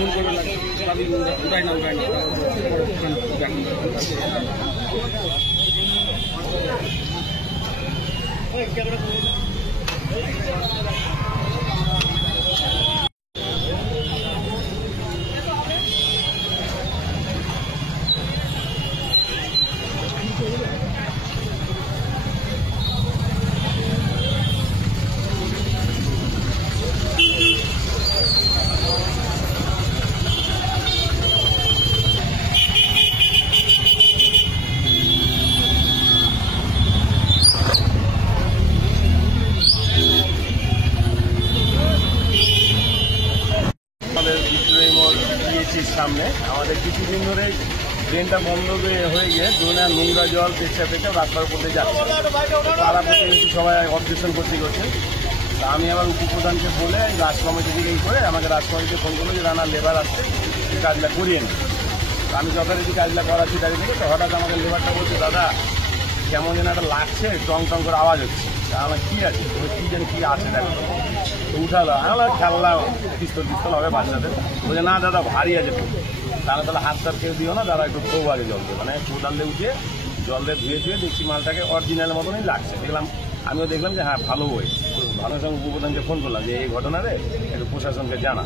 Phone করে উঠাই না সামনে আমাদের কিছুদিন ধরে ড্রেনটা বন্ধ হয়ে গিয়ে ড্রেনে নোংরা জল পেঁচা রাস্তার উপর দিয়ে যাচ্ছে। পাড়া প্রতিনিধি সবাই অবজেকশন করছে। তা আমি আবার উপপ্রধানকে বলে রাজ কমিটিকে করে আমাকে রাজ কমিটিকে ফোন করলো যে রানার লেবার আসছে, এই কাজটা করিয়ে নিই। আমি যথারীতি কাজটা করাচ্ছি দাঁড়িয়ে থেকে, তো হঠাৎ আমাদের লেবারটা বলছে, দাদা কেমন যেন একটা লাগছে, টং টং করে আওয়াজ হচ্ছে। আমার কি আছে, কি যেন কি আছে দেখো। তো উঠালো, আমার খেলনা পিস্তল হবে বাচ্চাদের। বলছে না দাদা ভারী আছে, তাহলে হাত টাত কেউ দিও না দাদা, একটু খুব আগে জল দিয়ে মানে কোদাল দিয়ে উঠে জল দিয়ে ধুয়ে দেখছি মালটাকে অরিজিনাল মতনই লাগছে। দেখলাম, আমিও দেখলাম যে হ্যাঁ ভালো বই। ভালো সঙ্গে উপপ্রধানকে ফোন করলাম যে এই ঘটনারে একটু প্রশাসনকে জানা।